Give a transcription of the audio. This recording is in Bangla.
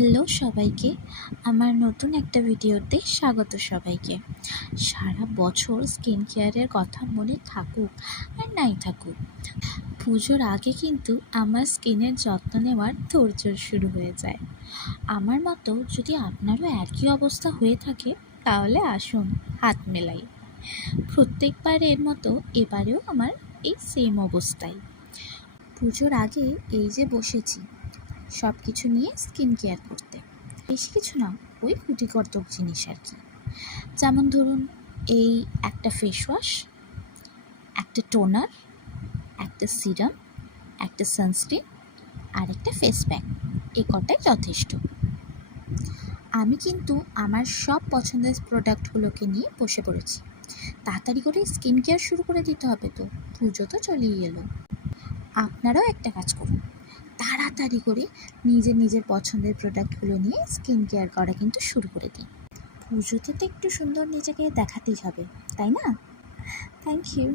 হ্যালো সবাইকে, আমার নতুন একটা ভিডিওতে স্বাগত সবাইকে। সারা বছর স্কিন কেয়ারের কথা মনে থাকুক আর নাই থাকুক, পুজোর আগে কিন্তু আমার স্কিনের যত্ন নেওয়ার তোড়জোড় শুরু হয়ে যায়। আমার মতো যদি আপনারও একই অবস্থা হয়ে থাকে তাহলে আসুন হাত মেলাই। প্রত্যেকবারের মতো এবারেও আমার এই সেম অবস্থায়। পুজোর আগে এই যে বসেছি সব কিছু নিয়ে স্কিন কেয়ার করতে। বেশি কিছু না, ওই কুটিকর্তক জিনিস আর কি। যেমন ধরুন, এই একটা ফেস ওয়াশ, একটা টোনার, একটা সিরাম, একটা সানস্ক্রিন আর একটা ফেস প্যাক, এ কটাই যথেষ্ট। আমি কিন্তু আমার সব পছন্দের প্রোডাক্টগুলোকে নিয়ে বসে পড়েছি। তাড়াতাড়ি করে স্কিন কেয়ার শুরু করে দিতে হবে, তো পুজো তো চলেই এলো। আপনারাও একটা কাজ করুন, তাড়াতাড়ি করে নিজের পছন্দের প্রোডাক্টগুলো নিয়ে স্কিন কেয়ার করা কিন্তু শুরু করে দিন। পুজোতে তো একটু সুন্দর নিজেকে দেখাতেই হবে, তাই না? Thank you.